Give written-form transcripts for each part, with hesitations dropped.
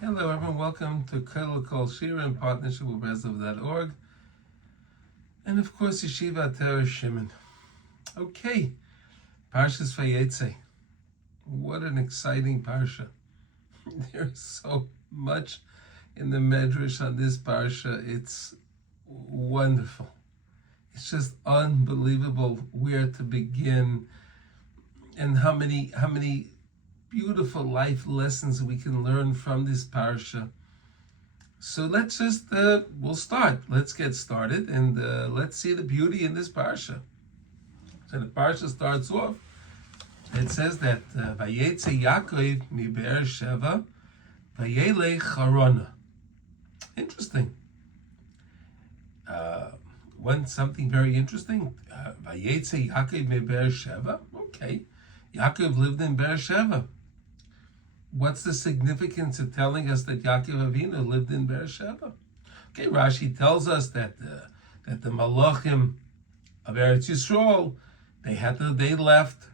Hello everyone, welcome to Kol Shira in partnership with Breslov.org and of course Yeshiva Torah Shimon. Okay, Parshat Vayeitzei. What an exciting parsha. There's so much in the Medrash on this parsha. It's wonderful. It's just unbelievable where to begin and how many beautiful life lessons we can learn from this parsha. So let's just, we'll start. Let's get started and let's see the beauty in this parsha. So the parsha starts off, it says that Vayeitzei Yaakov mi Be'er Sheva Vayelech Harana. Interesting. Something very interesting. Vayeitzei Yaakov mi Be'er Sheva. Okay. Yaakov lived in Be'er Sheva. What's the significance of telling us that Yaakov Avinu lived in Be'er Sheva? Okay, Rashi tells us that the Malachim of Eretz Yisroel, they left,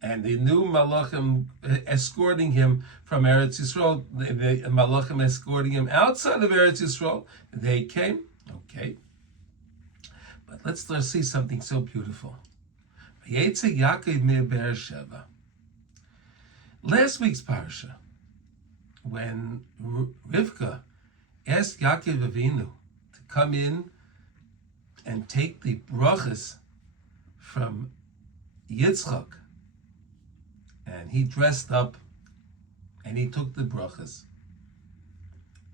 and the new Malachim escorting him from Eretz Yisroel, the Malachim escorting him outside of Eretz Yisroel, they came. Okay, but let's see something so beautiful. Vayeitzei Yaakov mi Be'er Sheva. Last week's parsha, when Rivka asked Yaakov Avinu to come in and take the brachas from Yitzchak, and he dressed up and he took the brachas.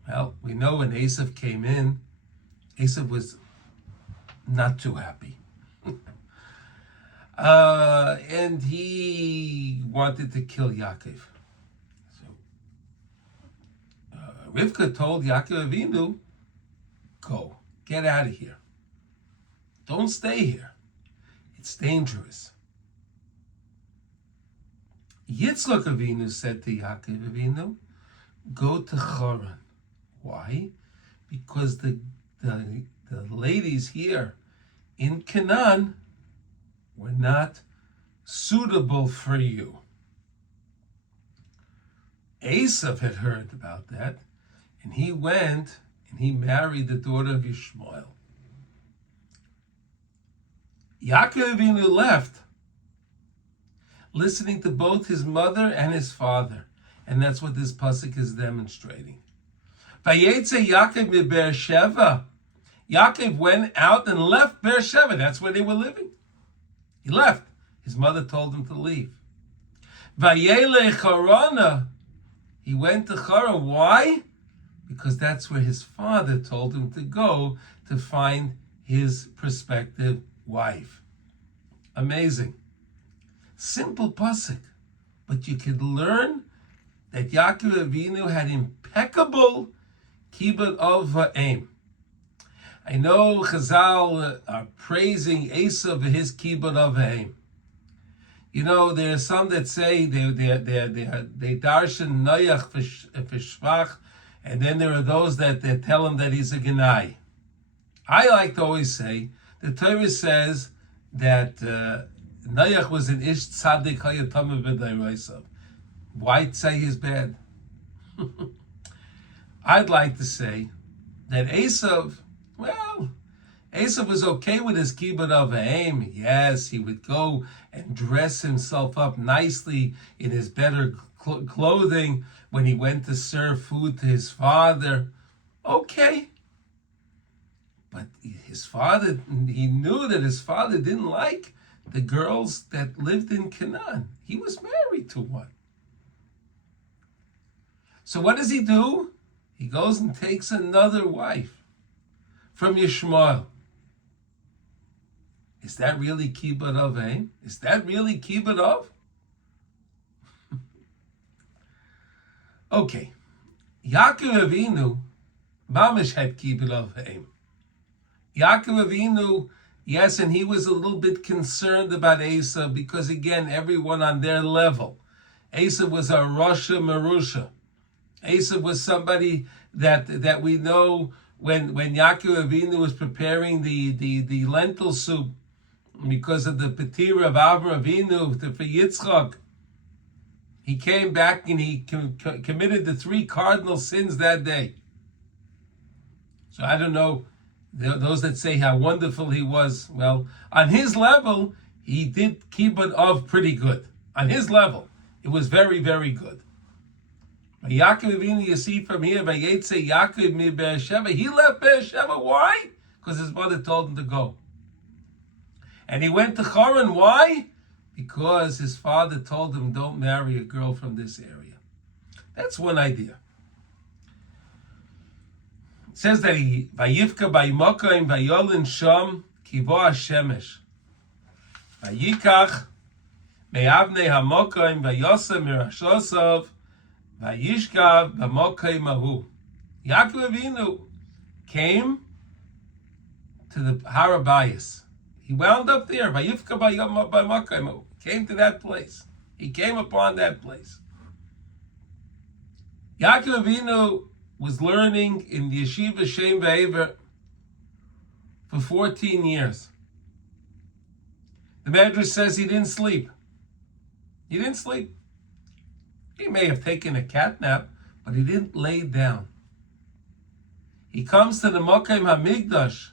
Well, we know when Esav came in, Esav was not too happy. And he wanted to kill Yaakov. So Rivka told Yaakov Avinu, go, get out of here. Don't stay here. It's dangerous. Yitzchak Avinu said to Yaakov Avinu, go to Haran. Why? Because the ladies here in Canaan were not suitable for you. Esav had heard about that, and he went and he married the daughter of Yishmael. Yaakov Avinu left, listening to both his mother and his father, and that's what this pasuk is demonstrating. Vayeitzei Yaakov mi Be'er Sheva. Yaakov went out and left Be'er Sheva. That's where they were living. He left. His mother told him to leave. Vayelech Harana. He went to Haran. Why? Because that's where his father told him to go to find his prospective wife. Amazing. Simple pasuk, but you could learn that Yaakov Avinu had impeccable kibbud of va'em. I know Chazal are praising Esav for his kibbud of va'em. You know, there are some that say they darshan noyach for shvach, and then there are those that tell him that he's a genai. I like to always say, the Torah says that Noach was an ish tzaddik hayatamah b'dayrosav. Why say he's bad? I'd like to say that Esav was okay with his kibbud of va'em. Yes, he would go and dress himself up nicely in his better clothing when he went to serve food to his father. Okay. But his father, he knew that his father didn't like the girls that lived in Canaan. He was married to one. So what does he do? He goes and takes another wife from Yishmael. Is that really kibbud of va'em? Is that really kibbud of? Okay. Yaakov Avinu, mamish had kibbud of va'em. Yaakov Avinu, yes, and he was a little bit concerned about Esav because, again, everyone on their level. Esav was a Rasha Marusha. Esav was somebody that we know when Yaakov Avinu was preparing the lentil soup because of the petira of Avraham Avinu for Yitzchak. He came back and he committed the 3 cardinal sins that day. So I don't know, those that say how wonderful he was, well, on his level, he did kibbud of pretty good. On his level, it was very, very good. Yaakov Avinu, you see from here, Vayeitzei Yaakov mi Beersheva. He left Beersheva. Why? Because his mother told him to go. And he went to Haran. Why? Because his father told him, don't marry a girl from this area. That's one idea. It says that he, Vayivka Baimokayim Vayolin Sham Kivo HaShemesh. Vayikach Me'avnei HaMokayim Vayosem Mirashosov Vayishkav B'Mokayim Ahu. Yaakov Avinu came to the Harabayas. He wound up there. Vayivka B'Mokayim Ahu. Came to that place. He came upon that place. Yaakov Avinu was learning in the yeshiva Shem V'Ever for 14 years. The Medrash says he didn't sleep. He didn't sleep. He may have taken a cat nap, but he didn't lay down. He comes to the Mokaim HaMikdash,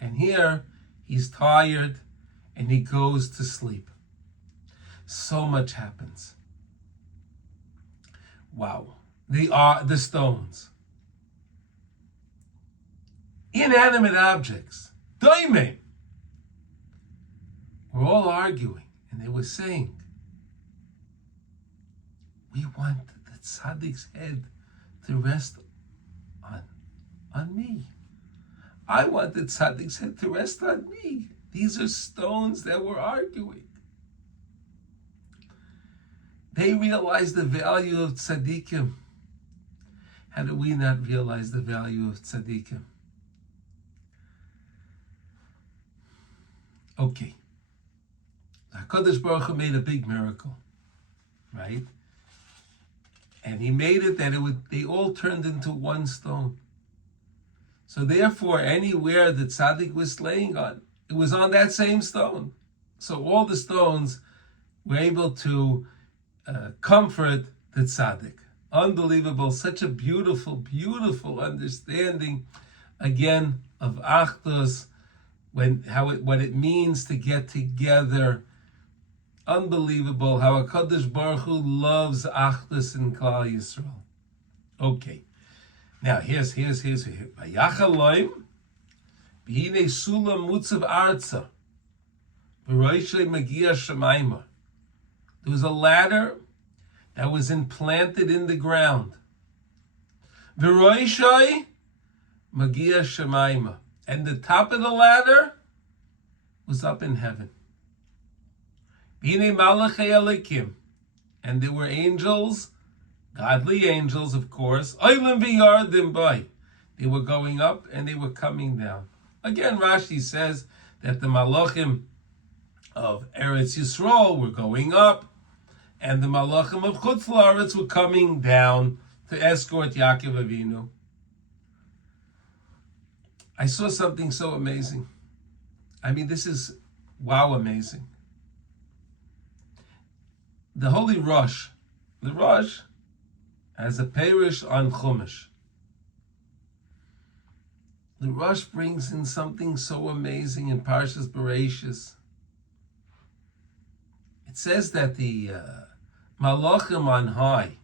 and here he's tired, and he goes to sleep. So much happens. Wow. The stones. Inanimate objects. Doimim. We're all arguing, and they were saying, we want the tzaddik's head to rest on me. I want the tzaddik's head to rest on me. These are stones that were arguing. They realized the value of tzaddikim. How do we not realize the value of tzaddikim? Okay. HaKadosh Baruch Hu made a big miracle, right? And he made it that they all turned into one stone. So therefore, anywhere that tzaddik was laying on, it was on that same stone. So all the stones were able to comfort the tzaddik. Unbelievable, such a beautiful, beautiful understanding, again, of Achdus, what it means to get together. Unbelievable how HaKadosh Baruch Hu loves Achdus in Klal Yisroel. Okay, now here's Vayachaloim B'hinei Sulam Mutzav Arza V'roishay Magia Shemaima. There was a ladder that was implanted in the ground. V'roishay Magia Shemaima. And the top of the ladder was up in heaven. B'hinei Malachei Elikim. And there were angels, godly angels, of course. Oilim v'yardim bai. They were going up and they were coming down. Again, Rashi says that the malachim of Eretz Yisrael were going up, and the malachim of Chutz La'aretz were coming down to escort Yaakov Avinu. I saw something so amazing. I mean, this is wow amazing. The Holy Rosh, the Rosh has a parish on Chumash. The Rosh brings in something so amazing in Parshas Bereishis. It says that the Malachim on high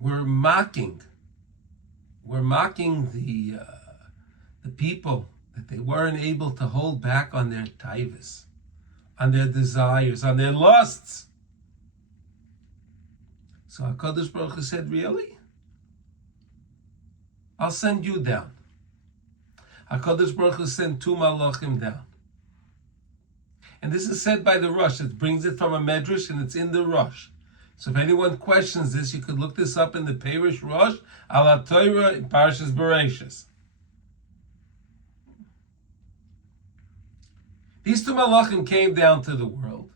were mocking the people, that they weren't able to hold back on their taivas, on their desires, on their lusts. So HaKadosh Baruch Hu said, really? I'll send you down. HaKadosh Baruch Hu sent 2 malachim down. And this is said by the Rosh. It brings it from a medrash and it's in the Rosh. So if anyone questions this, you could look this up in the Parish Rosh, Ala Torah in Parshas Bereishis. These 2 malachim came down to the world.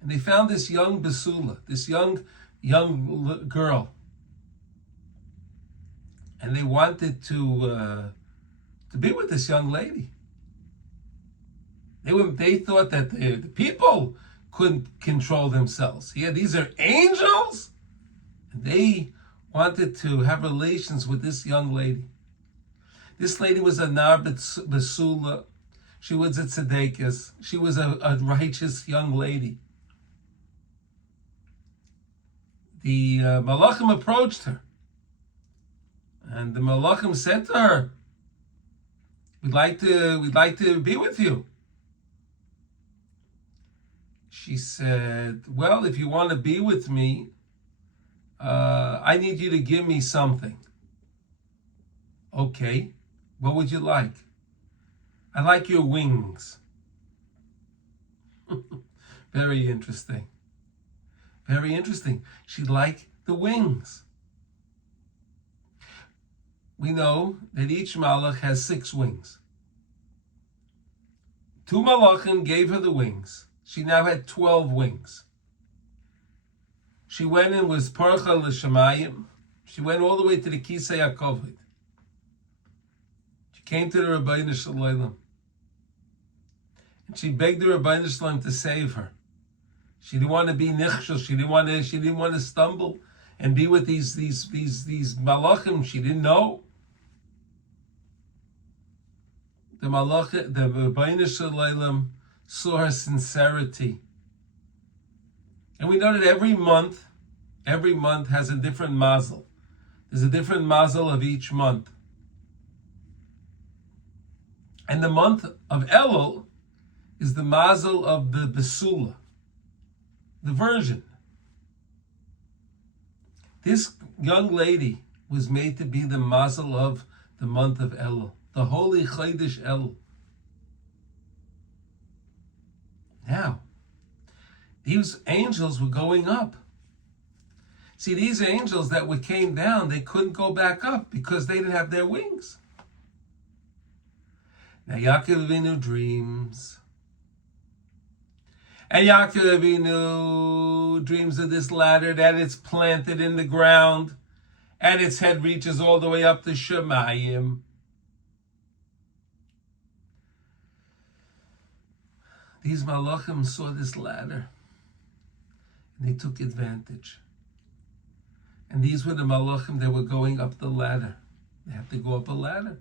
And they found this young Basula, this young girl. And they wanted to be with this young lady. They thought that the people couldn't control themselves. Yeah, these are angels? And they wanted to have relations with this young lady. This lady was a nar besula. She was a tzedekis. She was a righteous young lady. The malachim approached her. And the malachim said to her, we'd like to be with you. She said, well, if you want to be with me, I need you to give me something. Okay, what would you like? I like your wings. Very interesting. Very interesting. She liked the wings. We know that each malach has 6 wings. 2 malachim gave her the wings. She now had 12 wings. She went and was parcha l'shamayim. She went all the way to the Kisei Yaakov. She came to the Rabbeinu Shalom. And she begged the Rabbeinu Shalom to save her. She didn't want to be nichshel. She didn't want to stumble and be with these malachim. She didn't know. The Rabbeinu Shalom saw her sincerity. And we know that every month has a different mazel. There's a different mazel of each month. And the month of Elul is the mazel of the Besula, the virgin. This young lady was made to be the mazel of the month of Elul, the holy Chodesh Elul. Now, these angels were going up. See, these angels that came down, they couldn't go back up because they didn't have their wings. Now, Yaakov Avinu dreams. And Yaakov Avinu dreams of this ladder that it's planted in the ground and its head reaches all the way up to Shemayim. These malachim saw this ladder and they took advantage. And these were the malachim that were going up the ladder. They had to go up a ladder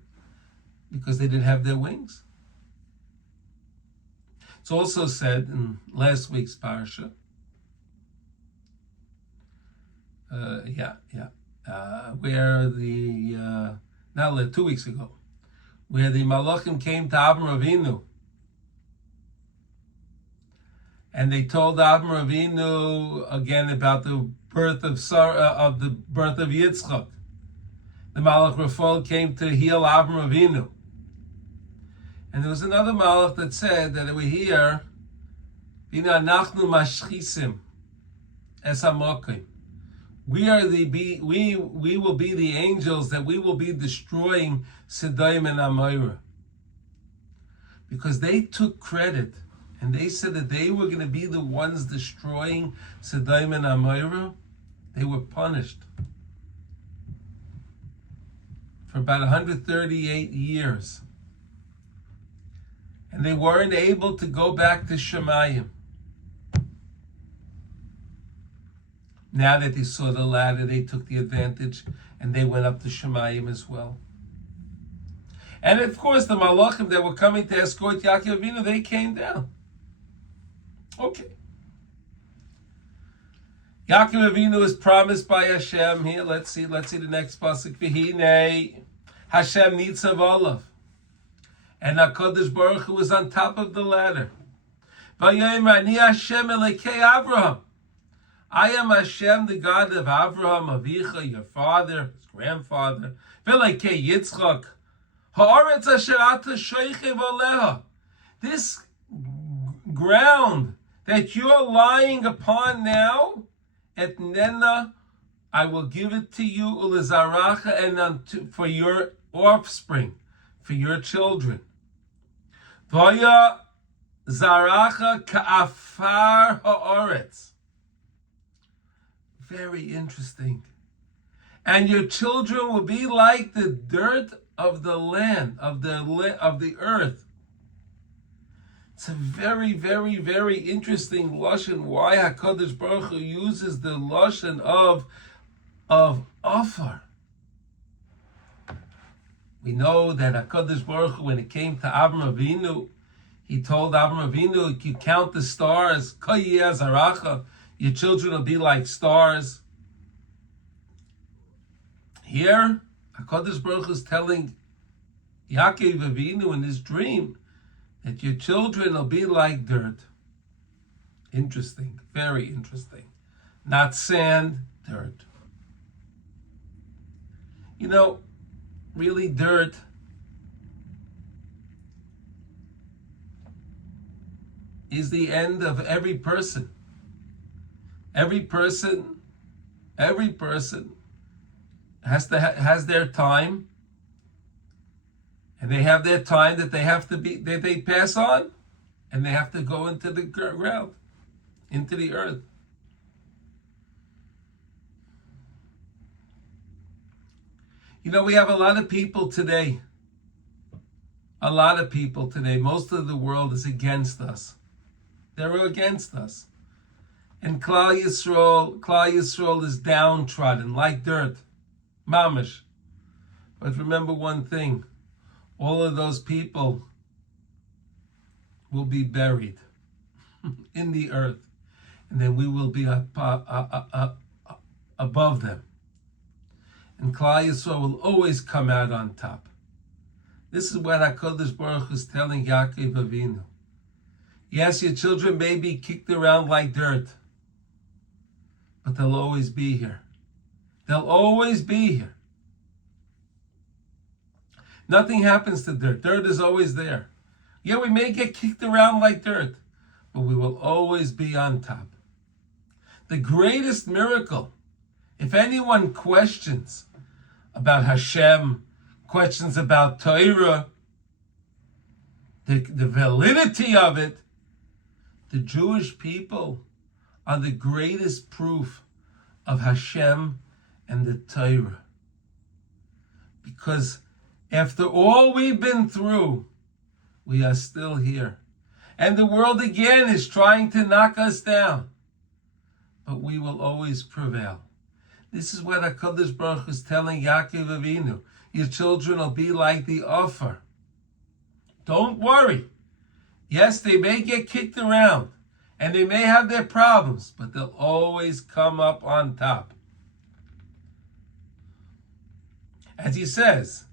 because they didn't have their wings. It's also said in last week's parsha, where the 2 weeks ago, where the malachim came to Avraham Avinu, and they told Avraham Avinu again about the birth of Yitzchak. The Malach Raphael came to heal Avraham Avinu. And there was another Malach that said that we hear, Bina nachnu mashchisim es hamokim. We will be the angels that we will be destroying Sodom and Amorah. Because they took credit and they said that they were going to be the ones destroying Sodom and Amorah. They were punished for about 138 years. And they weren't able to go back to Shemayim. Now that they saw the ladder, they took the advantage and they went up to Shemayim as well. And of course, the malachim that were coming to escort Yaakov Avinu, they came down. Okay. Yaakov Avinu is promised by Hashem. Here, let's see the next pasuk. V'hinei Hashem nitzav olav. And HaKadosh Baruch Hu was on top of the ladder. Vayomer ani Hashem Elokei Avraham. I am Hashem, the God of Avraham, Avicha, your father, his grandfather. V'Elokei Yitzchak. Ha'aretz asher ata shoichev aleha. This ground that you're lying upon now, etnena, I will give it to you, ulezaracha, and for your offspring, for your children. Vaya zaracha ka'afar ha'aretz. Very interesting. And your children will be like the dirt of the land, of the earth. It's a very, very, very interesting lashon. Why HaKadosh Baruch Hu uses the lashon of offer. We know that HaKadosh Baruch Hu, when it came to Avram Avinu, he told Avram Avinu, you count the stars, your children will be like stars. Here, HaKadosh Baruch Hu is telling Yaakov Avinu in his dream that your children will be like dirt. Interesting, very interesting. Not sand, dirt. You know, really dirt is the end of every person. Every person has their time, and they have their time that they pass on, and they have to go into the ground, into the earth. You know, we have a lot of people today. Most of the world is against us. They're against us. And Klal Yisroel is downtrodden, like dirt. Mamish. But remember one thing. All of those people will be buried in the earth. And then we will be above them. And Klal Yisroel will always come out on top. This is what HaKadosh Baruch Hu is telling Yaakov Avinu. Yes, your children may be kicked around like dirt, but they'll always be here. They'll always be here. Nothing happens to dirt. Dirt is always there. Yeah, we may get kicked around like dirt, but we will always be on top. The greatest miracle, if anyone questions about Hashem, questions about Torah, the validity of it, the Jewish people are the greatest proof of Hashem and the Torah. Because after all we've been through, we are still here. And the world again is trying to knock us down. But we will always prevail. This is what HaKadosh Baruch Hu is telling Yaakov Avinu. Your children will be like the offer. Don't worry. Yes, they may get kicked around, and they may have their problems, but they'll always come up on top. As he says,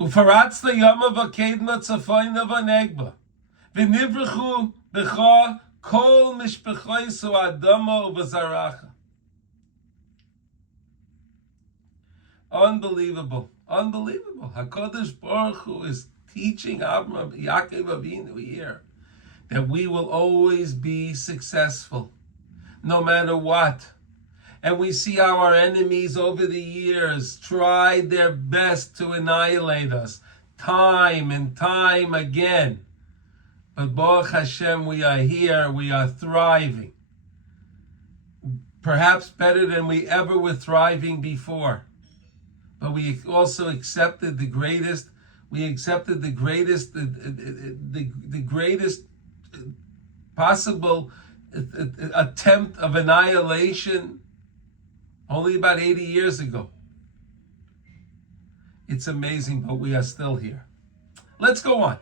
Ufaratzta yama v'kedma tzafoyna v'negba, v'nivrechu b'cha kol mishpechoisu adama u'v'zaracha. Unbelievable. HaKadosh Baruch Hu is teaching Yaakov Avinu here that we will always be successful, no matter what. And we see how our enemies over the years tried their best to annihilate us, time and time again. But Baruch Hashem, we are here, we are thriving. Perhaps better than we ever were thriving before. But we also accepted the greatest possible attempt of annihilation only about 80 years ago. It's amazing, but we are still here. Let's go on.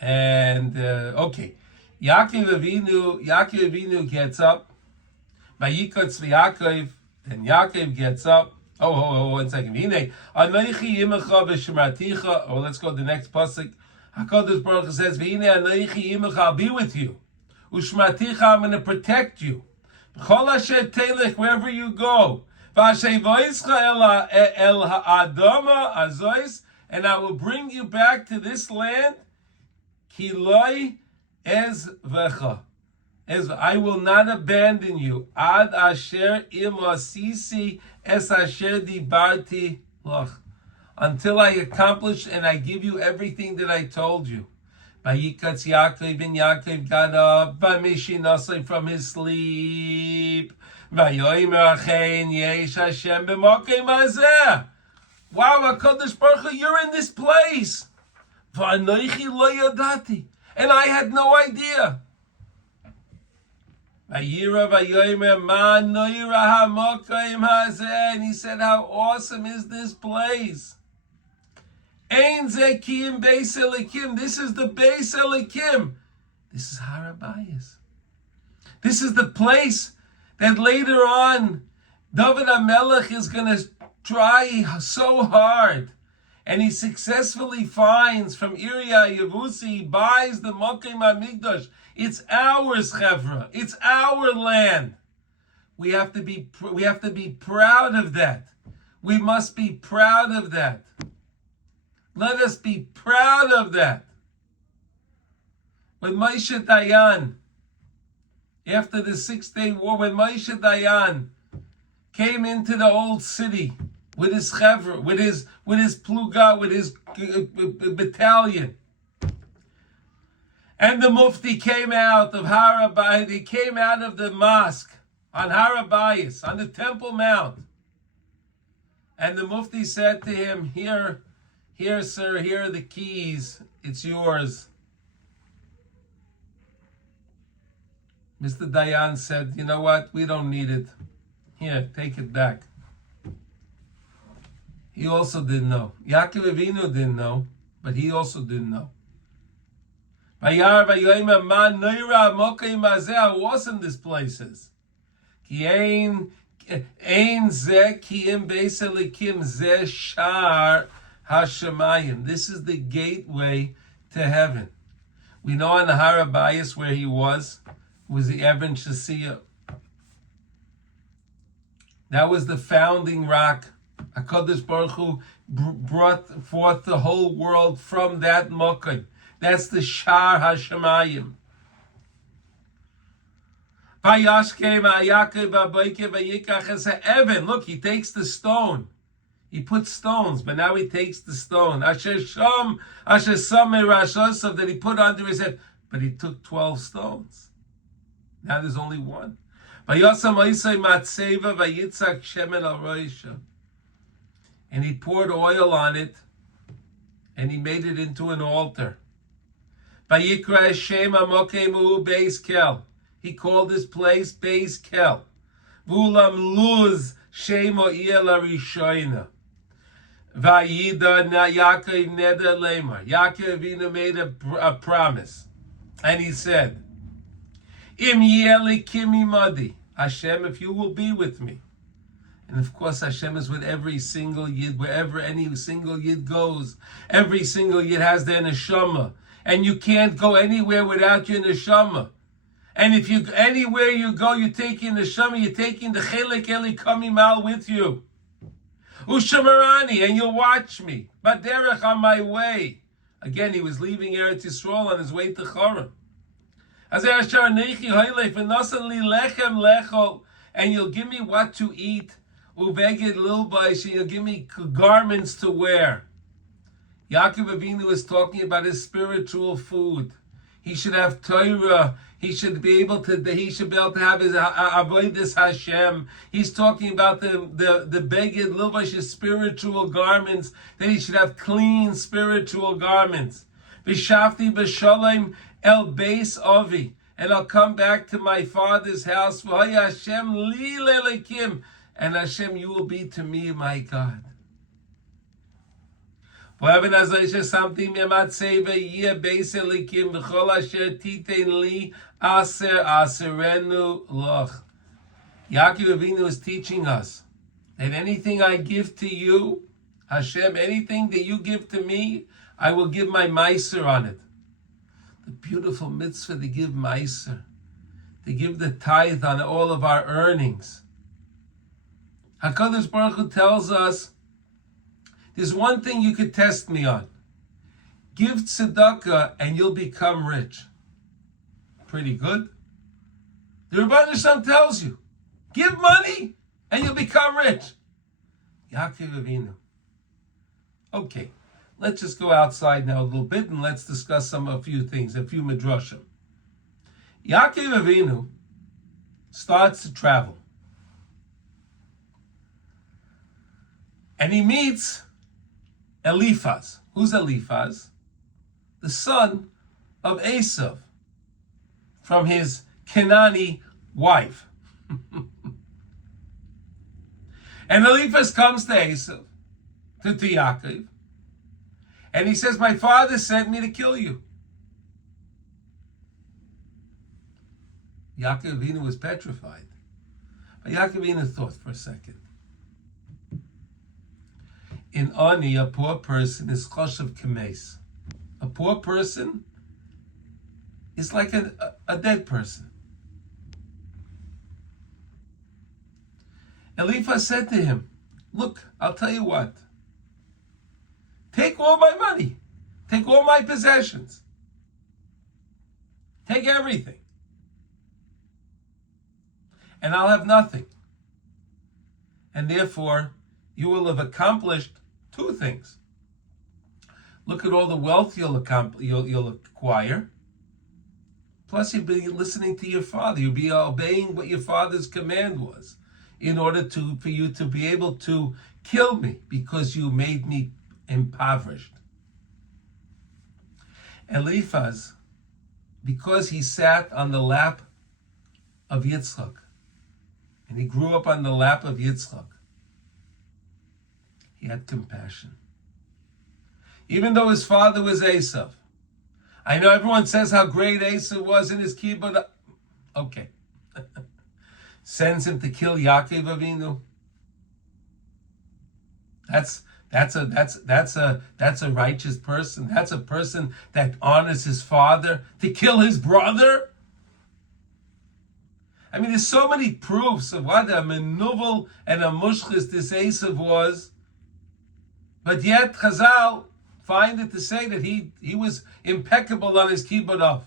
And, okay. Yaakov Avinu gets up. Vayikotz v'Yaakov, then Yaakov gets up. Oh, 1 second. Hine, Anoichi imecha v'shmarticha. Oh, let's go to the next pasuk. HaKadosh Baruch Hu says, V'hine Anoichi imecha, I'll be with you. Ushmarticha, I'm going to protect you. B'chol asher telech, wherever you go. V'asher voischa el ha'adama azois, and I will bring you back to this land. Ki loi ez v'cha. I will not abandon you. Ad asher imasisi es asher dibarti loch. Until I accomplish and I give you everything that I told you. Vayikatz Yaakov, and Yaakov got up, Vamishinasai from his sleep. Vayomer achein yesh Hashem b'mokem hazeh. Wow, HaKadosh Baruch Hu, you're in this place. V'anoichi lo yadati. And I had no idea. And he said, how awesome is this place? This is the Beis Elikim. This is Har HaBayis. This is the place that later on David HaMelech is going to try so hard. And he successfully finds from Uriah Yevusi, he buys the Mokim HaMikdash. It's ours, Chevra. It's our land. We have to be proud of that. We must be proud of that. Let us be proud of that. When Moshe Dayan, after the 6-day war, when Moshe Dayan came into the old city with his chevra, with his pluga, with his battalion, and the Mufti came out of Har HaBayis, he came out of the mosque on Har HaBayis, on the Temple Mount, and the Mufti said to him, Here, sir, here are the keys, it's yours. Mr. Dayan said, you know what, we don't need it. Here, take it back. He also didn't know. Yaakov Avinu didn't know, but he also didn't know. How awesome this place is. This is the gateway to heaven. We know on the Har HaBayis where he was the Eben Shasiya. That was the founding rock. HaKadosh Baruch Hu brought forth the whole world from that Mokai. That's the Shar HaShamayim. Evan, look, he takes the stone. He puts stones, but now he takes the stone. Asher Sham that he put under his head. But he took 12 stones. Now there's only one. And he poured oil on it, and he made it into an altar. He called this place Beis Kel. Vulam luz shemo la rishoina. Vayida na Yaakov neder lemar. Yaakov Avinu made a promise, and he said, Im yeli kimi madi. Hashem, if you will be with me. And of course, Hashem is with every single Yid, wherever any single Yid goes. Every single Yid has their neshama. And you can't go anywhere without your neshama. And if you anywhere you go, you're taking the neshama, you're taking the chelek eli kamimal with you. Ushamarani, and you'll watch me. Baderech, on my way. Again, he was leaving Eretz Yisrael on his way to Choron. And you'll give me what to eat. Uveged lilbaish, and you'll give me garments to wear. Yaakov Avinu is talking about his spiritual food. He should have Torah. He should be able to have his avodas Hashem. He's talking about the beged lilbaish, his spiritual garments, that he should have clean spiritual garments. V'shafti b'shalom el beis avi, and I'll come back to my father's house. V'haya Hashem li lelekim, and Hashem, you will be to me my God. Something Yaakov Avinu is teaching us that anything I give to you, Hashem, anything that you give to me, I will give my meiser on it. The beautiful mitzvah to give meiser, to give the tithe on all of our earnings. HaKadosh Baruch Hu tells us, there's one thing you could test me on. Give tzedakah and you'll become rich. Pretty good. The Rebbeinu Shem tells you, give money and you'll become rich. Yaakov Avinu. Okay, let's just go outside now a little bit and let's discuss a few things, a few midrashim. Yaakov Avinu starts to travel. And he meets Eliphaz. Who's Eliphaz? The son of Esav, from his Canaanite wife. And Eliphaz comes to Esav, to Yaakov, and he says, my father sent me to kill you. Yaakov Avinu was petrified. But Yaakov Avinu thought for a second. In Ani, a poor person is choshev k'meis. A poor person is like a dead person. Eliphaz said to him, look, I'll tell you what. Take all my money. Take all my possessions. Take everything. And I'll have nothing. And therefore, you will have accomplished two things. Look at all the wealth you'll acquire. Plus, you'll be listening to your father. You'll be obeying what your father's command was, in order for you to be able to kill me, because you made me impoverished. Eliphaz, because he sat on the lap of Yitzchak, and he grew up on the lap of Yitzchak, he had compassion. Even though his father was Esav. I know everyone says how great Esav was in his kibbutz. Okay. Sends him to kill Yaakov Avinu. That's a righteous person. That's a person that honors his father. To kill his brother. I mean, there's so many proofs of what a menuvel and a mushchis this Esav was. But yet Chazal find it to say that he was impeccable on his kibbutz.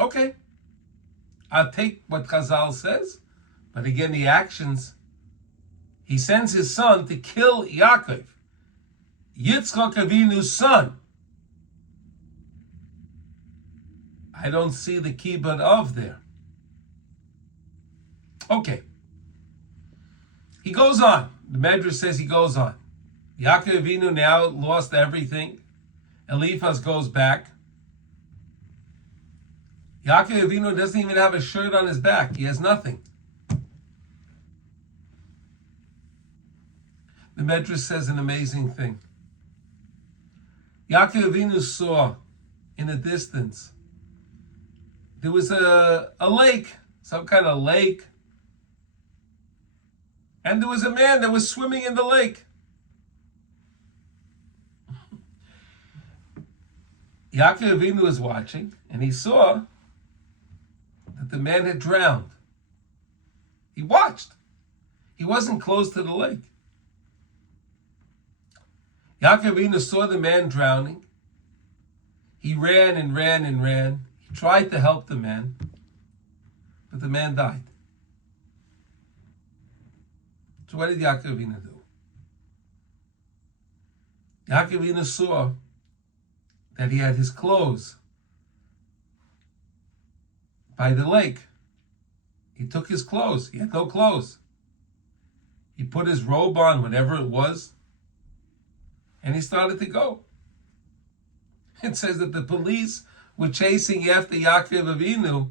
Okay, I'll take what Chazal says, but again, the actions. He sends his son to kill Yaakov, Yitzchak Avinu's son. I don't see the kibbutz there. Okay. He goes on. The Medrash says he goes on. Yaakov Avinu now lost everything. Eliphaz goes back. Yaakov Avinu doesn't even have a shirt on his back. He has nothing. The Medrash says an amazing thing. Yaakov Avinu saw in the distance, there was a lake, some kind of lake, and there was a man that was swimming in the lake. Yaakov Avinu was watching, and he saw that the man had drowned. He watched. He wasn't close to the lake. Yaakov Avinu saw the man drowning. He ran and ran and ran. He tried to help the man, but the man died. So what did Yaakov Avinu do? Yaakov Avinu saw that he had his clothes by the lake. He took his clothes. He had no clothes. He put his robe on, whatever it was, and he started to go. It says that the police were chasing after Yaakov Avinu,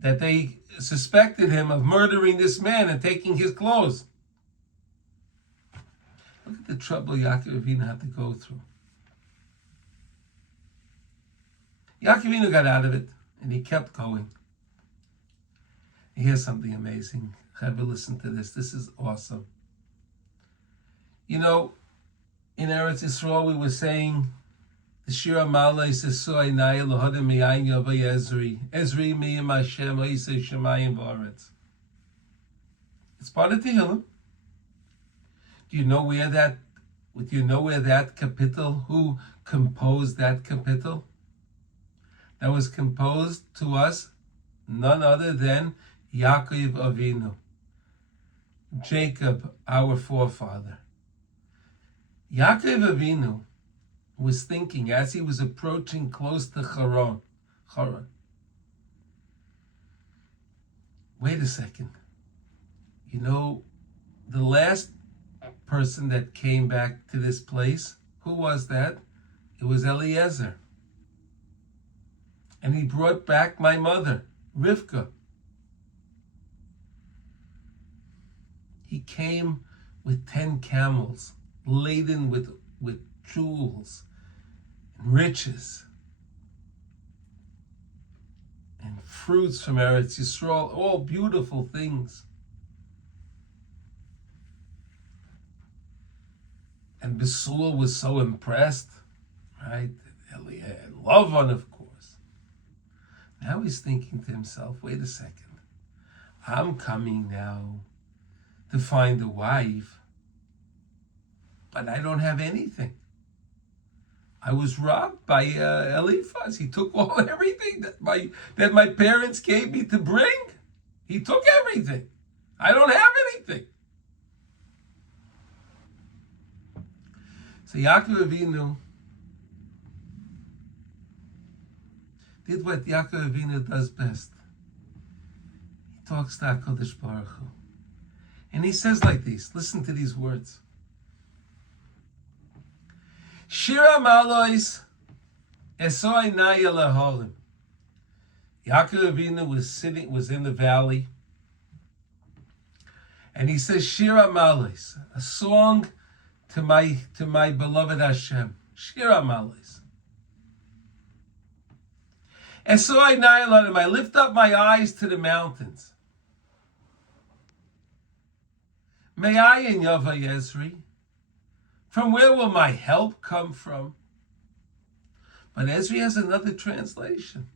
that they suspected him of murdering this man and taking his clothes. Look at the trouble Yaakov Avinu had to go through. Yaakov Avinu got out of it, and he kept going. Here's something amazing. Chaver, listen to this. This is awesome. You know, in Eretz Yisrael, we were saying the Shir HaMa'ala says, "Soy naya lohadim miyayin yavay Ezri, Ezri miyim Hashem oisei shemayim v'aretz." It's part of Tehillim. Do you know where that? Do you know where that kapitel? Who composed that kapitel? That was composed to us, none other than Yaakov Avinu, Jacob, our forefather. Yaakov Avinu was thinking as he was approaching close to Haran. Wait a second. You know, the last person that came back to this place, who was that? It was Eliezer. And he brought back my mother, Rivka. He came with 10 camels, laden with jewels and riches and fruits from Eretz Yisrael, all beautiful things. And Besul was so impressed, right? And Lavan, of course. Now he's thinking to himself, wait a second. I'm coming now to find a wife, but I don't have anything. I was robbed by Eliphaz. He took everything that my parents gave me to bring. He took everything. I don't have anything. So Yaakov Avinu did what Yaakov Avinu does best. He talks to HaKadosh Baruch Hu. And he says like this, listen to these words. Shira Malois Esoi Naya Laholim. Yaakov Avinu was in the valley. And he says, Shira Malois, a song to my beloved Hashem. Shira Malois. Esoi Naya Laholim, I lift up my eyes to the mountains. Me'ayin Yava Yezri. From where will my help come from? But Ezri has another translation.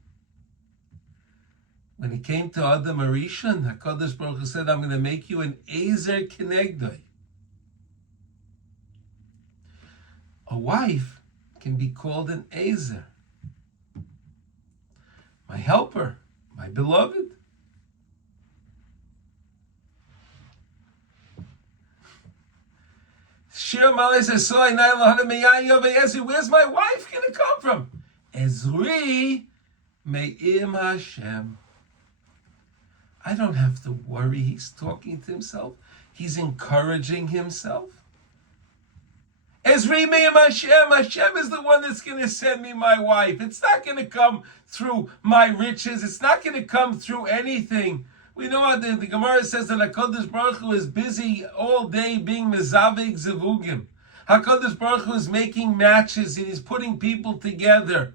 When he came to Adam Arishon, HaKadosh Baruch Hu said, I'm going to make you an Ezer Kenegdoi. A wife can be called an Ezer. My helper, my beloved. Shir Malay says, where's my wife going to come from? Ezri me'im Hashem. I don't have to worry. He's talking to himself. He's encouraging himself. Ezri me'im Hashem. Hashem is the one that's going to send me my wife. It's not going to come through my riches. It's not going to come through anything. We know how the Gemara says that HaKadosh Baruch Hu is busy all day being mezaveg zevugim. HaKadosh Baruch Hu is making matches and he's putting people together.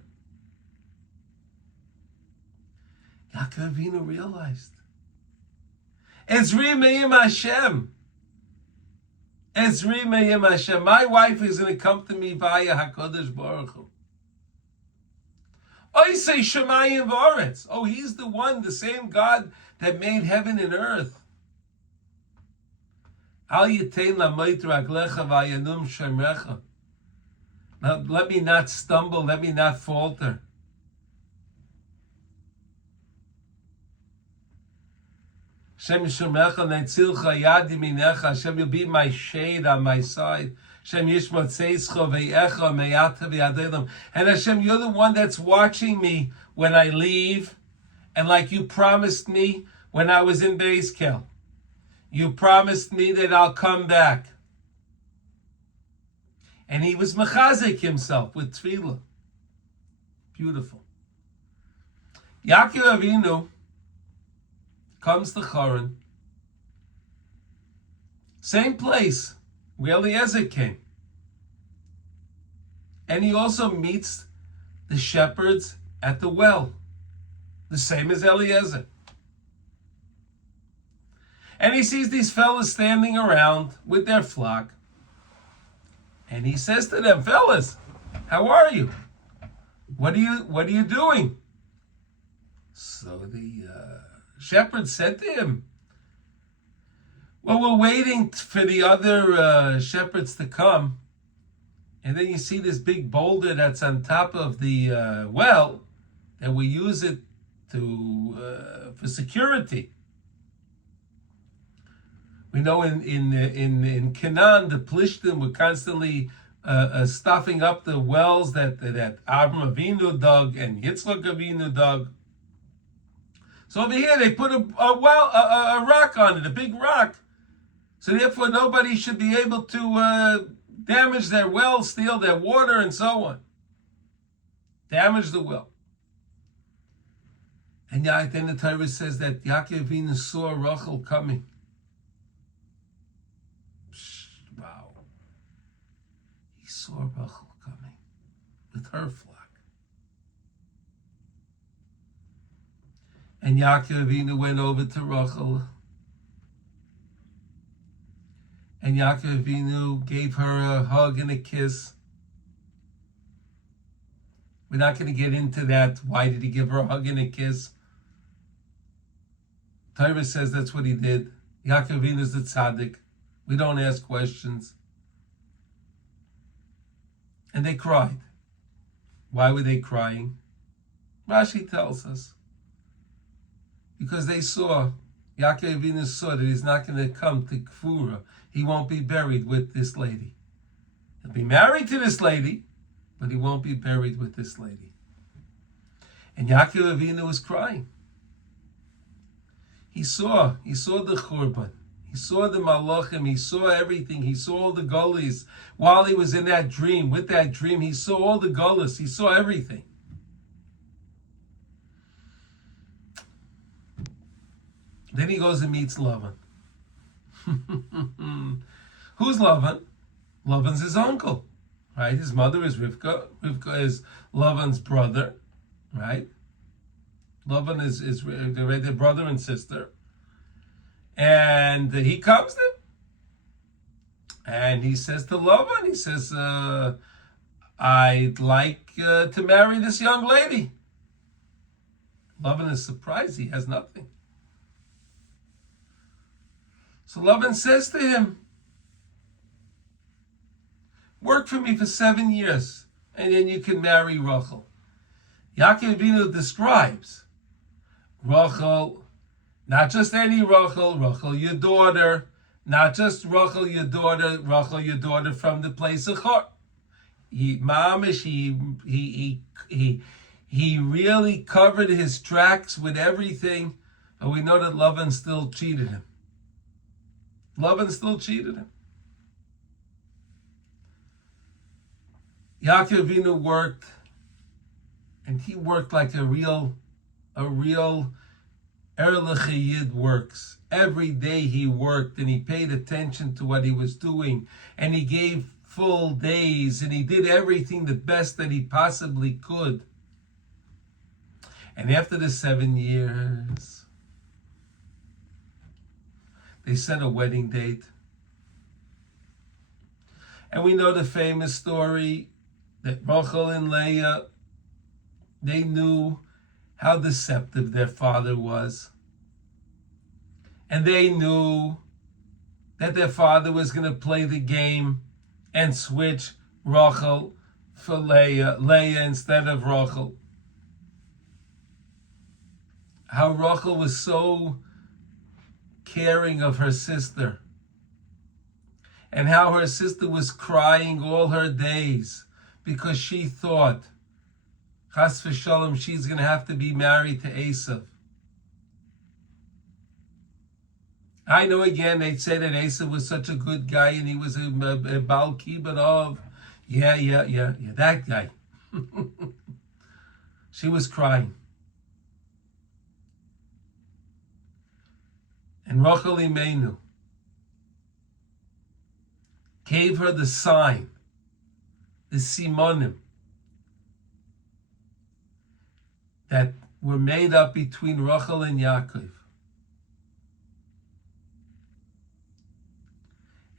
Yaakov Avinu realized. Ezri me'im Hashem. Ezri me'im Hashem. My wife is going to come to me via HaKadosh Baruch Hu. Oisei Shemayim v'aretz. Oh, he's the one, the same God that made heaven and earth. Al yitein lamoit raglecha v'ayanum shemrecha. Let me not stumble, let me not falter. Shem shemrecha netzilcha yad yaminecha. Hashem, you'll be my shade on my side. Hashem yishmotzeischa ve'echa meyata v'yadelam. And Hashem, you're the one that's watching me when I leave. And like you promised me when I was in Beis Kel, you promised me that I'll come back. And he was mechazik himself with tefillah. Beautiful. Yaakov Avinu comes to Haran. Same place where Eliezer came. And he also meets the shepherds at the well. The same as Eliezer. And he sees these fellas standing around with their flock. And he says to them, fellas, how are you? What are you doing? So the shepherd said to him, well, we're waiting for the other shepherds to come. And then you see this big boulder that's on top of the well, that we use it for security. We know in Canaan, the Plishtim were constantly stuffing up the wells that Avraham Avinu dug and Yitzchak Avinu dug. So over here they put a rock on it, a big rock, So therefore, nobody should be able to damage their well, steal their water, and so on. Damage the well. And then the Torah says that Yaakov Avinu saw Rachel coming. Wow. He saw Rachel coming with her flock. And Yaakov Avinu went over to Rachel. And Yaakov Avinu gave her a hug and a kiss. We're not going to get into that. Why did he give her a hug and a kiss? Torah says that's what he did. Yaakov Avinu is the tzaddik. We don't ask questions. And they cried. Why were they crying? Rashi tells us. Because they saw, Yaakov Avinu saw that he's not going to come to Kfura. He won't be buried with this lady. He'll be married to this lady, but he won't be buried with this lady. And Yaakov Avinu was crying. He saw the Churban. He saw the Malachim. He saw everything. He saw all the gullies. While he was in that dream, with that dream, he saw all the gullies. He saw everything. Then he goes and meets Lavan. Who's Lavan? Lavan's his uncle, right? His mother is Rivka. Rivka is Lavan's brother, right? Lavan is their brother and sister. And he comes there. And he says to Lavan, he says, I'd like to marry this young lady. Lavan is surprised. He has nothing. So Lavan says to him, work for me for 7 years, and then you can marry Rachel. Yaakov Avinu describes Rachel, not just any Rachel, Rachel your daughter, not just Rachel your daughter, Rachel your daughter from the place of Chor. He really covered his tracks with everything, but we know that Lavan still cheated him. Lavan still cheated him. Yaakov Avinu worked, and he worked like a real Erlich Yid works. Every day he worked, and he paid attention to what he was doing, and he gave full days, and he did everything the best that he possibly could. And after the 7 years, they set a wedding date. And we know the famous story that Rachel and Leah, they knew how deceptive their father was. And they knew that their father was going to play the game and switch Rachel for Leah instead of Rachel. How Rachel was so caring of her sister, and how her sister was crying all her days because she thought, Chas v'shalom, she's going to have to be married to Esav. I know again they'd say that Esav was such a good guy and he was a Baal Kibbutz. Yeah, that guy. She was crying. And Rachel Imenu gave her the sign, the simonim, that were made up between Rachel and Yaakov.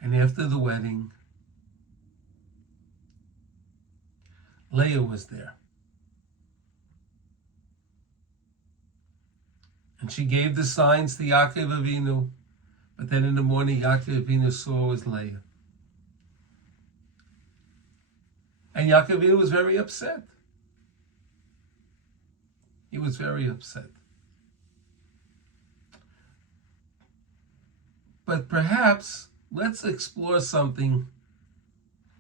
And after the wedding, Leah was there. And she gave the signs to Yaakov Avinu, but then in the morning, Yaakov Avinu saw it was Leah. And Yaakov Avinu was very upset. He was very upset. But perhaps let's explore something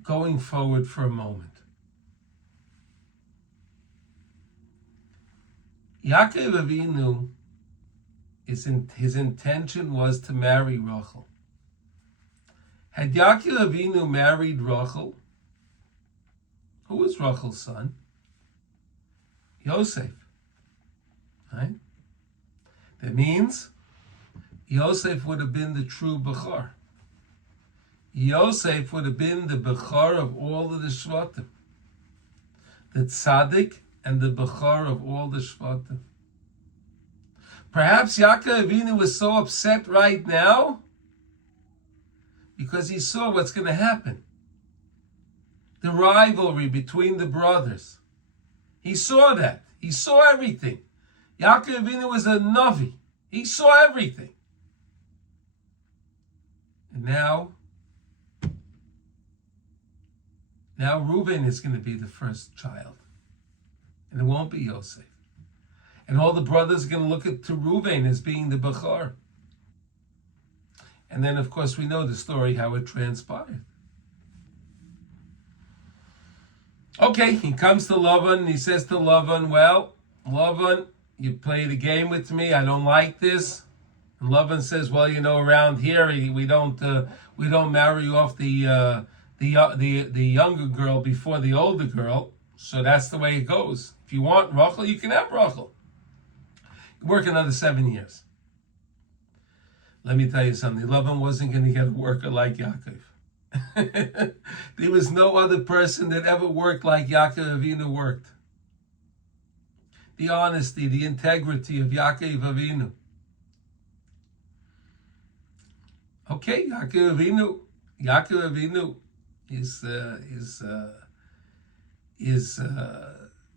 going forward for a moment. Yaakov Avinu, his intention was to marry Rachel. Had Yaakov Avinu married Rachel, who was Rachel's son? Yosef. Right? That means Yosef would have been the true Bechor. Yosef would have been the Bechor of all of the Shvatim. The Tzaddik and the Bechor of all the Shvatim. Perhaps Yaakov Avinu was so upset right now because he saw what's going to happen. The rivalry between the brothers. He saw that. He saw everything. Yaakov Avinu was a Navi. He saw everything. And now Reuben is going to be the first child. And it won't be Yosef. And all the brothers are going to look to Reuben as being the Bechor. And then, of course, we know the story, how it transpired. Okay, he comes to Lavan and he says to Lavan, well, Lavan, you played a game with me. I don't like this. And Lavan says, well, around here we don't marry off the younger girl before the older girl. So that's the way it goes. If you want Rachel, you can have Rachel. Work another 7 years. Let me tell you something. Lavan wasn't going to get a worker like Yaakov. There was no other person that ever worked like Yaakov Avinu worked. The honesty, the integrity of Yaakov Avinu. Okay, Yaakov Avinu is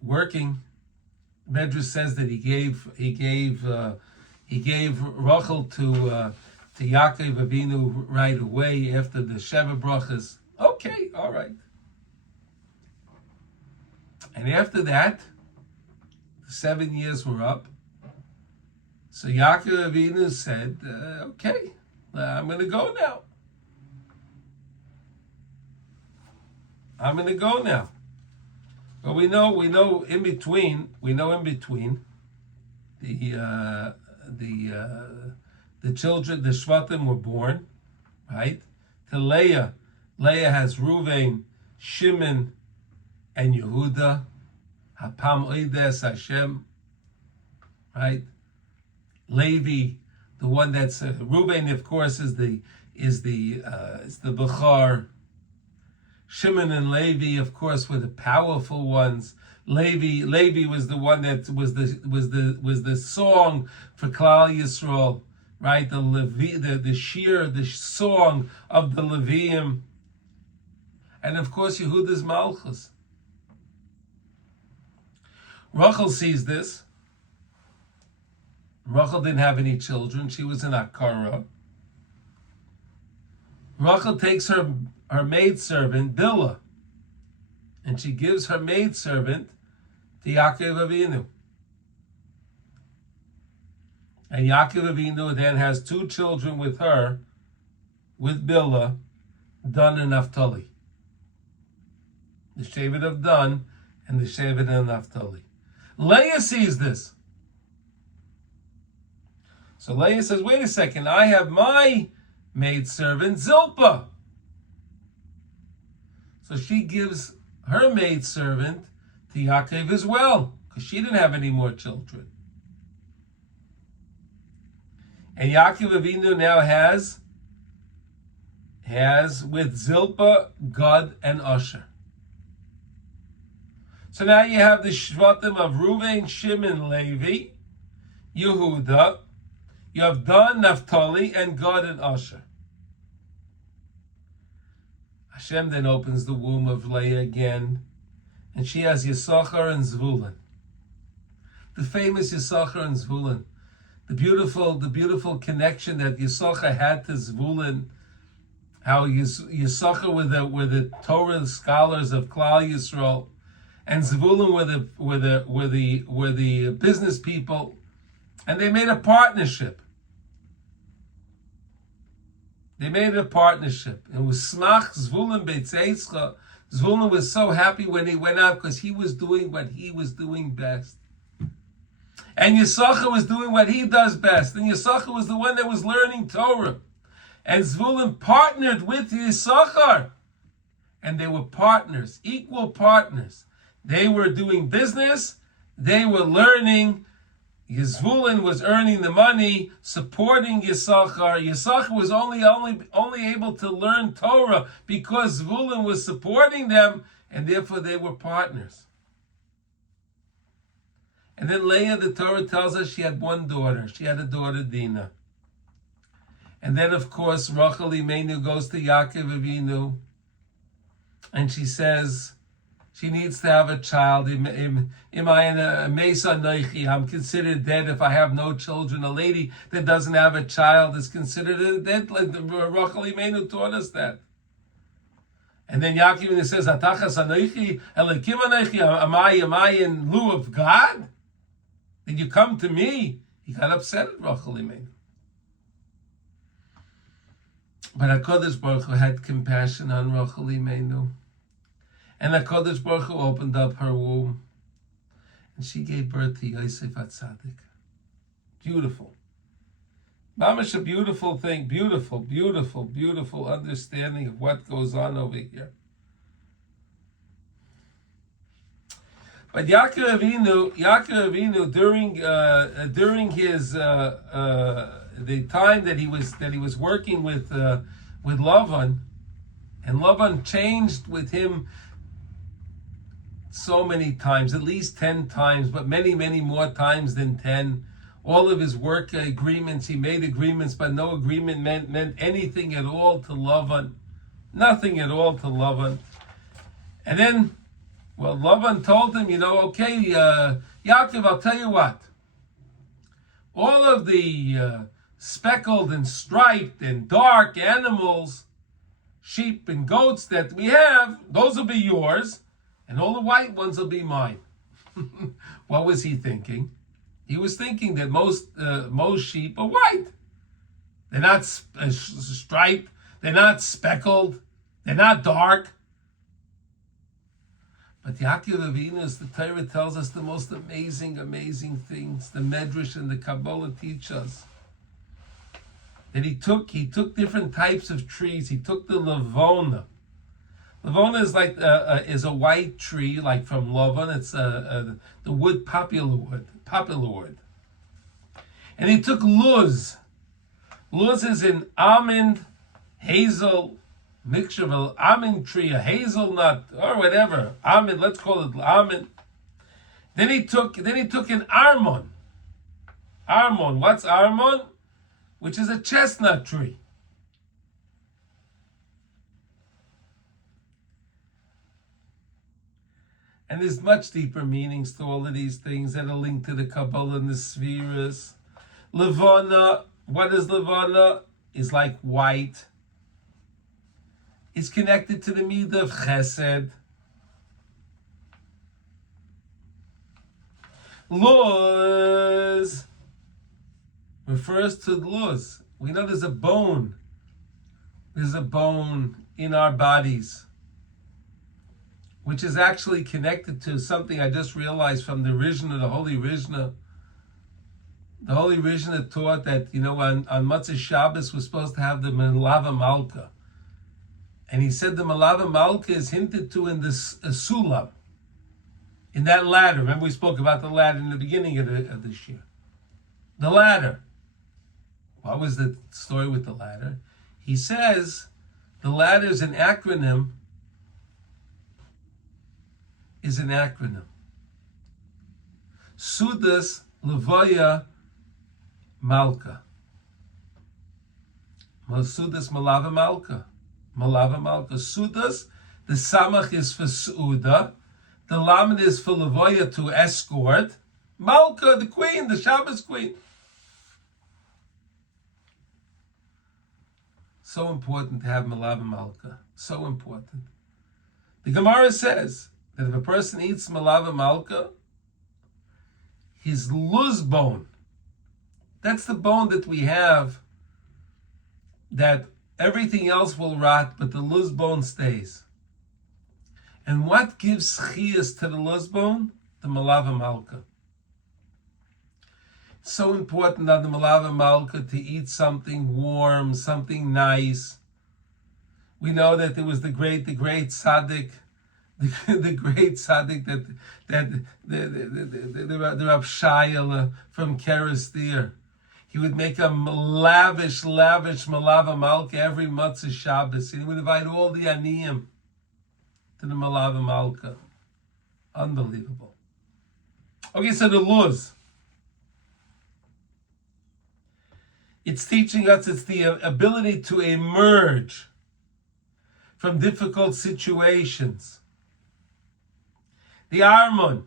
working. Medrash says that he gave Rachel to Yaakov Avinu right away after the Sheva brachas. Okay, all right. And after that, the 7 years were up. So Yaakov Avinu said, okay, I'm going to go now. But we know in between the children, the Shvatim were born, right? To Leah has Reuven, Shimon, and Yehuda. Hapam Oides Hashem, right? Levi, the one that's Reuven, of course, is the Bechor. Shimon and Levi, of course, were the powerful ones. Levi was the one that was the song for Klal Yisroel, right? The shir, the song of the Leviim, and of course Yehuda's Malchus. Rachel sees this. Rachel didn't have any children; she was an akara. Rachel takes her maidservant, Bilhah, and she gives her maidservant to Yaakov Avinu. And Yaakov Avinu then has 2 children with her, with Bilhah, Dan and Naphtali. The Shevet of Dan and the Shevet of Naphtali. Leah sees this. So Leah says, wait a second, I have my maidservant, Zilpah. So she gives her maidservant to Yaakov as well, because she didn't have any more children. And Yaakov Avinu now has with Zilpah, Gad, and Asher. So now you have the Shvatim of Reuven, Shimon, Levi, Yehuda. You have Dan, Naphtali, and Gad and Asher. Hashem then opens the womb of Leah again, and she has Yisachar and Zvulun. The famous Yisachar and Zvulun. The beautiful connection that Yisachar had to Zvulun. How Yisachar were the Torah scholars of Klal Yisroel, and Zvulun were the business people, and they made a partnership. It was Smach Zvulun Beitzeitzcha. Zvulun was so happy when he went out because he was doing what he was doing best. And Yisachar was doing what he does best. And Yisachar was the one that was learning Torah. And Zvulun partnered with Yisachar. And they were partners, equal partners. They were doing business. They were learning. Zvulun was earning the money, supporting Yisachar. Yisachar was only able to learn Torah because Zvulun was supporting them, and therefore they were partners. And then Leah, the Torah tells us, she had one daughter. She had a daughter, Dinah. And then, of course, Rachel Imenu goes to Yaakov Avinu, and she says she needs to have a child. I'm considered dead if I have no children. A lady that doesn't have a child is considered dead. Like Rachel Imenu taught us that. And then Yaakov says, Atachas anoichi, Elokim anoichi, am I in lieu of God? Did you come to me? He got upset at Rachel Imenu. But HaKadosh Baruch Hu had compassion on Rachel Imenu. And HaKadosh Baruch Hu opened up her womb. And she gave birth to Yosef HaTzadik. Beautiful. Mamash, a beautiful thing. Beautiful, beautiful, beautiful understanding of what goes on over here. But Yaakov Avinu, during his the time that he was working with Lavan, and Lavan changed with him so many times, at least 10 times, but many, many more times than 10. All of his work agreements, he made agreements, but no agreement meant anything at all to Lavan. Nothing at all to Lavan. And then, Lavan told him, okay, Yaakov, I'll tell you what. All of the speckled and striped and dark animals, sheep and goats that we have, those will be yours, and all the white ones will be mine. What was he thinking? He was thinking that most sheep are white. They're not striped, they're not speckled, they're not dark. But Yaakov Avinu, as the Torah tells us, the most amazing, amazing things the Medrash and the Kabbalah teach us. That he took different types of trees. He took the Lavona. Lavona is like is a white tree, like from Lavan. It's the wood, popular wood. And he took Luz. Luz is an almond, hazel, mixture of an almond tree, a hazelnut, or whatever. Almond, let's call it almond. Then he took an armon. Armon, what's armon? Which is a chestnut tree. And there's much deeper meanings to all of these things that are linked to the Kabbalah and the Spheres. Levana, what is Levana? Is like white. It's connected to the midah of Chesed. Luz refers to Luz. We know there's a bone. There's a bone in our bodies, which is actually connected to something I just realized from the Rishna, the Holy Rishna. The Holy Rishna taught that, on Matzah Shabbos we're supposed to have the Melava Malka. And he said the Melava Malka is hinted to in this Sulam, in that ladder. Remember we spoke about the ladder in the beginning of this year. The ladder. What was the story with the ladder? He says the ladder is an acronym. Sudas Levaya Malka. Sudas Malava Malka. Malava Malka. Sudas, the Samach is for Suda. The Lamed is for Levaya, to escort. Malka, the queen, the Shabbos queen. So important to have Malava Malka. So important. The Gemara says that if a person eats Malava Malka, his luz bone, that's the bone that we have, that everything else will rot, but the luz bone stays. And what gives chiyas to the luz bone? The Malava Malka. So important on the Malava Malka to eat something warm, something nice. We know that there was the great tzaddik, the great tzaddik that the Rav Shayla from Kerestir. He would make a lavish Malava Malka every Matzah Shabbos. And he would invite all the Aniyim to the Malava Malka. Unbelievable. Okay, so the Luz. It's teaching us, it's the ability to emerge from difficult situations. The Armon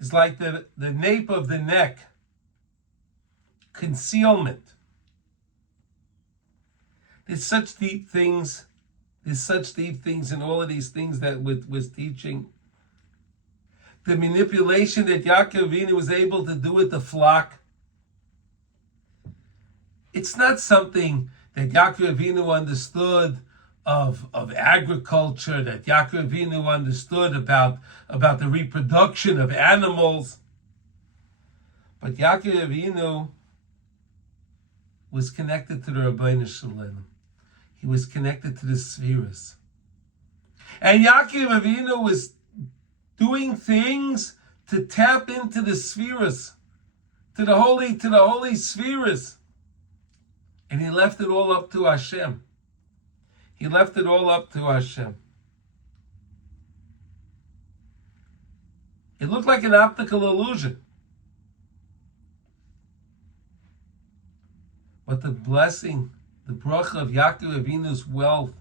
is like the nape of the neck, concealment. There's such deep things in all of these things that was teaching. The manipulation that Yaakov Avinu was able to do with the flock. It's not something that Yaakov Avinu understood of agriculture, that Yaakov Avinu understood about the reproduction of animals. But Yaakov Avinu was connected to the Rabbeinu Shalom. He was connected to the spheres. And Yaakov Avinu was doing things to tap into the spheres, to the holy spheres. And he left it all up to Hashem. He left it all up to Hashem. It looked like an optical illusion. But the blessing, the bracha of Yaakov Avinu's wealth,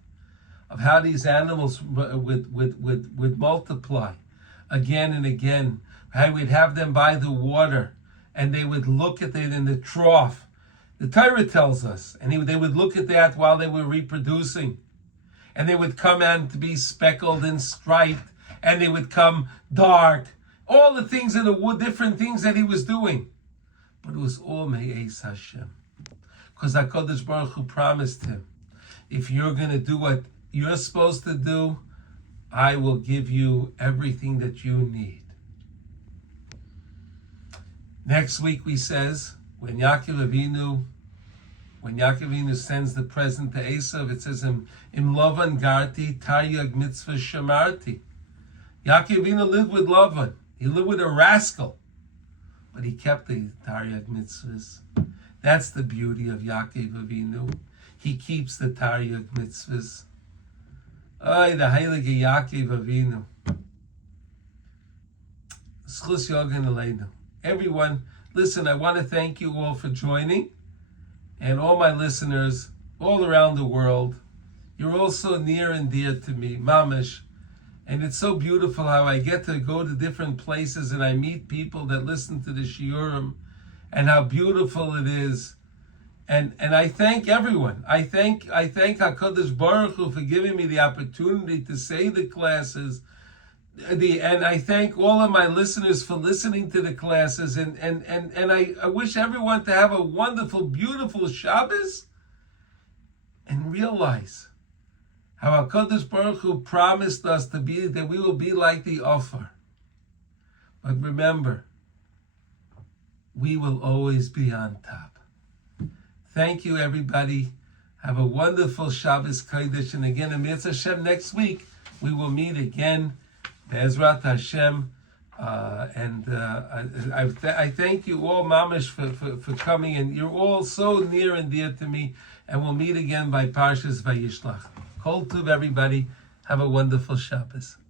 of how these animals would multiply again and again, how we'd have them by the water, and they would look at it in the trough. The Torah tells us, and they would look at that while they were reproducing, and they would come out to be speckled and striped, and they would come dark. All the things that the different things that he was doing, but it was all Me'ez Hashem, because HaKadosh Baruch Hu promised him, if you're going to do what you're supposed to do, I will give you everything that you need. Next week we says, when Yaakov Avinu sends the present to Esav, it says, Im Lavan Garti Taryag Mitzvah Shamarti. Yaakov Avinu lived with Lavan. He lived with a rascal, but he kept the Taryag Mitzvahs. That's the beauty of Yaakov Avinu. He keeps the Taryag Mitzvahs. Ay, the Heilige Yaakov Avinu. Schus Yogan Aleinu. Everyone, listen, I want to thank you all for joining, and all my listeners all around the world. You're all so near and dear to me, mamish, and it's so beautiful how I get to go to different places and I meet people that listen to the shiurim, and how beautiful it is. And I thank everyone. I thank HaKadosh Baruch Hu for giving me the opportunity to say the classes. And I thank all of my listeners for listening to the classes. And I wish everyone to have a wonderful, beautiful Shabbos, and realize how HaKadosh Baruch Hu promised us that we will be like the Offer. But remember, we will always be on top. Thank you, everybody. Have a wonderful Shabbos Kodesh. And again, Amir Hashem, next week we will meet again. Be'ezrat Hashem. I thank you all, mamish, for coming. And you're all so near and dear to me. And we'll meet again by Parshat Vayeitzei. Kol Tov, everybody. Have a wonderful Shabbos.